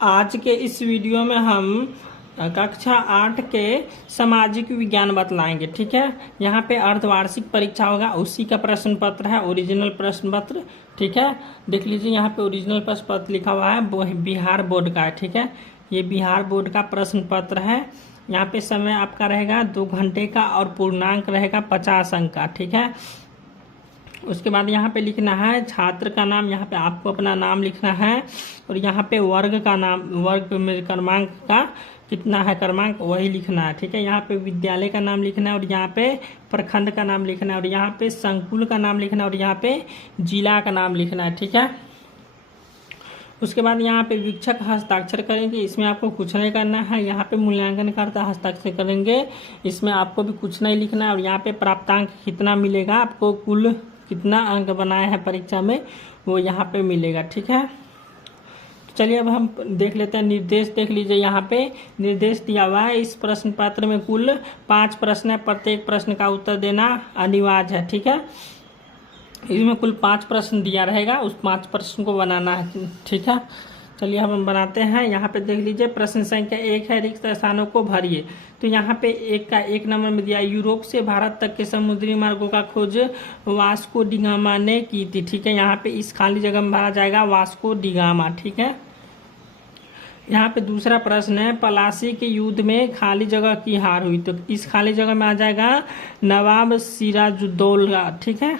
आज के इस वीडियो में हम कक्षा 8 के सामाजिक विज्ञान बतलाएंगे। ठीक है, यहाँ पे अर्धवार्षिक परीक्षा होगा, उसी का प्रश्न पत्र है, ओरिजिनल प्रश्न पत्र। ठीक है, देख लीजिए यहाँ पे ओरिजिनल प्रश्न पत्र लिखा हुआ है, वो बिहार बोर्ड का है। ठीक है, ये बिहार बोर्ड का प्रश्न पत्र है। यहाँ पे समय आपका रहेगा 2 घंटे का और पूर्णांक रहेगा 50 अंक का। ठीक है, उसके बाद यहाँ पे लिखना है छात्र का नाम, यहाँ पे आपको अपना नाम लिखना है, और यहाँ पे वर्ग का नाम, वर्ग में क्रमांक का कितना है क्रमांक वही लिखना है। ठीक है, यहाँ पे विद्यालय का नाम लिखना है, और यहाँ पे प्रखंड का नाम लिखना है, और यहाँ पे संकुल का नाम लिखना है, और यहाँ पे जिला का नाम लिखना है। ठीक है, उसके बाद यहाँ पे वीक्षक हस्ताक्षर करेंगे, इसमें आपको कुछ नहीं करना है। यहाँ पे मूल्यांकनकर्ता हस्ताक्षर करेंगे, इसमें आपको भी कुछ नहीं लिखना है। और यहाँ पे प्राप्तांक कितना मिलेगा, आपको कुल कितना अंक बनाए हैं परीक्षा में वो यहाँ पे मिलेगा। ठीक है, तो चलिए अब हम देख लेते हैं निर्देश। देख लीजिए यहाँ पे निर्देश दिया हुआ है। इस प्रश्न पत्र में कुल 5 प्रश्न है, प्रत्येक प्रश्न का उत्तर देना अनिवार्य है। ठीक है, इसमें कुल 5 प्रश्न दिया रहेगा, उस 5 प्रश्न को बनाना है। ठीक है, चलिए हम बनाते हैं। यहाँ पे देख लीजिए प्रश्न संख्या 1 है, रिक्त स्थानों को भरिए। तो यहाँ पे 1 नंबर में दिया, यूरोप से भारत तक के समुद्री मार्गों का खोज वास्को डिगामा ने की थी। ठीक है, यहाँ पे इस खाली जगह में भरा जाएगा वास्को डिगामा। ठीक है, यहाँ पे दूसरा प्रश्न है, पलासी के युद्ध में खाली जगह की हार हुई। तो इस खाली जगह में आ जाएगा नवाब सिराजुद्दौला। ठीक है,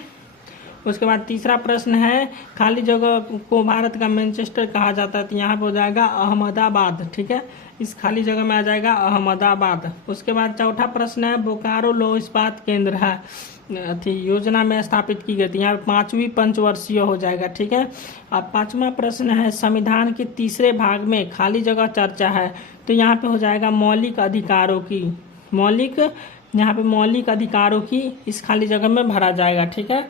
उसके बाद तीसरा प्रश्न है, खाली जगह को भारत का मैनचेस्टर कहा जाता है। तो यहाँ पे हो जाएगा अहमदाबाद। ठीक है, इस खाली जगह में आ जाएगा अहमदाबाद। उसके बाद चौथा प्रश्न है, बोकारो लौह इस्पात केंद्र है योजना में स्थापित की गई थी। यहाँ 5वीं पंचवर्षीय हो जाएगा। ठीक है, अब 5वां प्रश्न है, संविधान के तीसरे भाग में खाली जगह चर्चा है। तो यहाँ पे हो जाएगा मौलिक अधिकारों की, यहाँ पे मौलिक अधिकारों की इस खाली जगह में भरा जाएगा। ठीक है,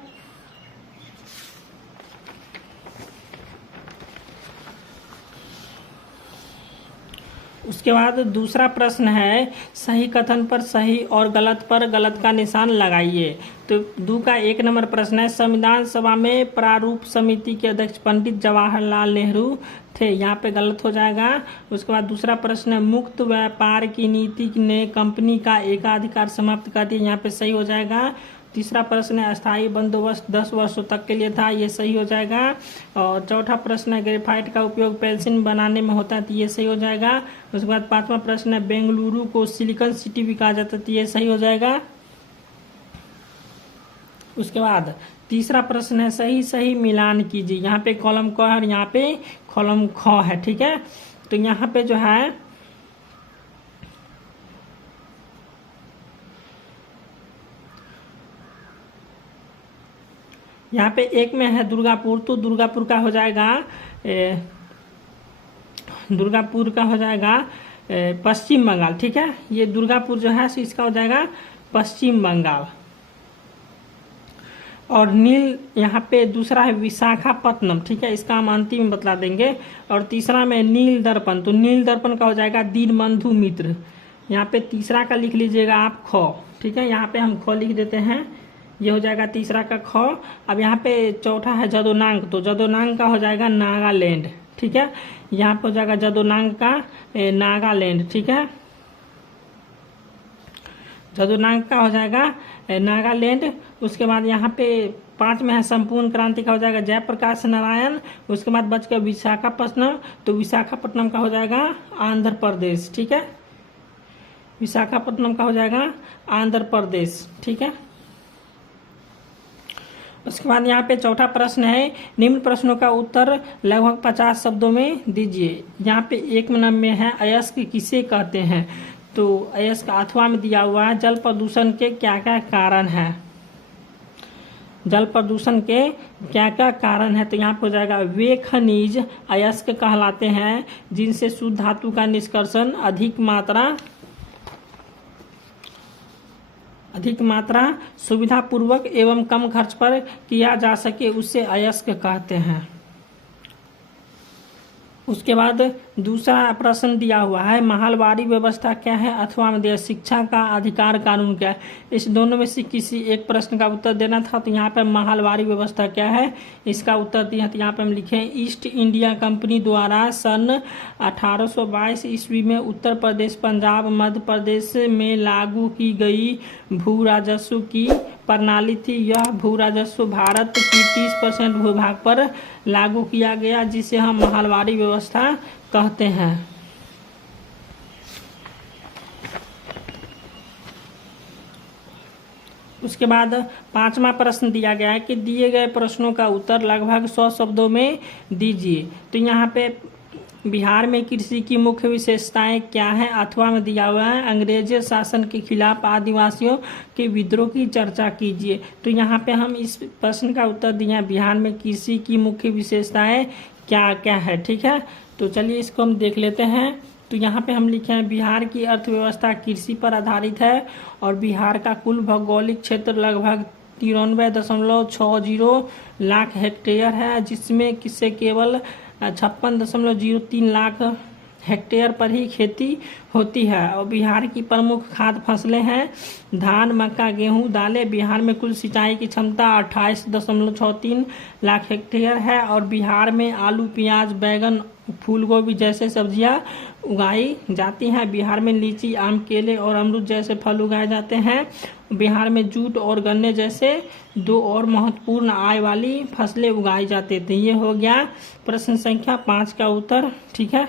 उसके बाद दूसरा प्रश्न है, सही कथन पर सही और गलत पर गलत का निशान लगाइए। तो 2 का 1 नंबर प्रश्न है, संविधान सभा में प्रारूप समिति के अध्यक्ष पंडित जवाहरलाल नेहरू थे। यहाँ पे गलत हो जाएगा। उसके बाद दूसरा प्रश्न है, मुक्त व्यापार की नीति ने कंपनी का एकाधिकार समाप्त कर दिया। यहाँ पे सही हो जाएगा। तीसरा प्रश्न है, अस्थायी बंदोबस्त 10 वर्षों तक के लिए था। ये सही हो जाएगा। और चौथा प्रश्न है, ग्रेफाइट का उपयोग पेंसिल बनाने में होता है। तो ये सही हो जाएगा। उसके बाद 5वां प्रश्न है, बेंगलुरु को सिलिकॉन सिटी भी कहा जाता है। तो ये सही हो जाएगा। उसके बाद तीसरा प्रश्न है, सही सही मिलान कीजिए। यहाँ पे कॉलम क है और यहाँ पे कॉलम ख है। ठीक है, तो यहाँ पे जो है यहाँ पे 1 में है दुर्गापुर, तो दुर्गापुर का हो जाएगा पश्चिम बंगाल। ठीक है, ये दुर्गापुर जो है इसका हो जाएगा पश्चिम बंगाल। और नील यहाँ पे दूसरा है विशाखापट्टनम। ठीक है, इसका हम अंतिम में बतला देंगे। और तीसरा में नील दर्पण, तो नील दर्पण का हो जाएगा दीनबंधु मित्र। यहाँ पे तीसरा का लिख लीजिएगा आप ख। ठीक है, यहाँ पे हम ख लिख देते हैं, ये हो जाएगा तीसरा का ख। अब यहाँ पे चौथा है जदोनांग, तो जदोनांग का हो जाएगा नागालैंड। ठीक है, यहाँ पे हो जाएगा जदोनांग का नागालैंड। ठीक है, जदोनांग का हो जाएगा नागालैंड। उसके बाद यहाँ पे 5 में है संपूर्ण क्रांति का हो जाएगा जयप्रकाश नारायण। उसके बाद बच गया विशाखापट्टनम, तो विशाखापट्टनम का हो जाएगा आंध्र प्रदेश। ठीक है, विशाखापट्टनम का हो जाएगा आंध्र प्रदेश। ठीक है, उसके बाद यहाँ पे चौथा प्रश्न है, निम्न प्रश्नों का उत्तर लगभग 50 शब्दों में दीजिए। यहाँ पे 1 नंबर में है, अयस्क किसे कहते हैं। तो अयस्क अथवा में दिया हुआ है, जल प्रदूषण के क्या क्या कारण है, जल प्रदूषण के क्या क्या कारण है। तो यहाँ पे हो जाएगा वे खनिज अयस्क कहलाते हैं जिनसे शुद्ध धातु का निष्कर्षण अधिक मात्रा सुविधा पूर्वक एवं कम खर्च पर किया जा सके, उससे अयस्क कहते हैं। उसके बाद दूसरा प्रश्न दिया हुआ है, महलवारी व्यवस्था क्या है अथवा में शिक्षा का अधिकार कानून क्या है। इस दोनों में से किसी एक प्रश्न का उत्तर देना था। तो यहाँ पे महलवारी व्यवस्था क्या है इसका उत्तर दिया। तो यहाँ पे हम लिखे ईस्ट इंडिया कंपनी द्वारा सन 1822 ईस्वी में उत्तर प्रदेश, पंजाब, मध्य प्रदेश में लागू की गई भू राजस्व की प्रणाली थी। यह भू राजस्व भारत की 30% भूभाग पर लागू किया गया, जिसे हम महलवारी व्यवस्था कहते हैं। उसके बाद पांचवा प्रश्न दिया गया है कि दिए गए प्रश्नों का उत्तर लगभग 100 शब्दों में दीजिए। तो यहाँ पे बिहार में कृषि की मुख्य विशेषताएं क्या है अथवा में दिया हुआ है, अंग्रेजी शासन के खिलाफ आदिवासियों के विद्रोह की चर्चा कीजिए। तो यहाँ पे हम इस प्रश्न का उत्तर दिया बिहार में कृषि की मुख्य विशेषताएं क्या क्या है। ठीक है, तो चलिए इसको हम देख लेते हैं। तो यहाँ पे हम लिखे हैं बिहार की अर्थव्यवस्था कृषि पर आधारित है और बिहार का कुल भौगोलिक क्षेत्र लगभग 93.60 लाख हेक्टेयर है, जिसमें किससे केवल 56.03 लाख हेक्टेयर पर ही खेती होती है। और बिहार की प्रमुख खाद्य फसलें हैं धान, मक्का, गेहूं, दालें। बिहार में कुल सिंचाई की क्षमता 28.63 लाख हेक्टेयर है और बिहार में आलू, प्याज, बैगन, फूलगोभी जैसे सब्जियां उगाई जाती हैं। बिहार में लीची, आम, केले और अमरूद जैसे फल उगाए जाते हैं। बिहार में जूट और गन्ने जैसे 2 और महत्वपूर्ण आय वाली फसलें उगाई जाती थी। ये हो गया प्रश्न संख्या 5 का उत्तर। ठीक है।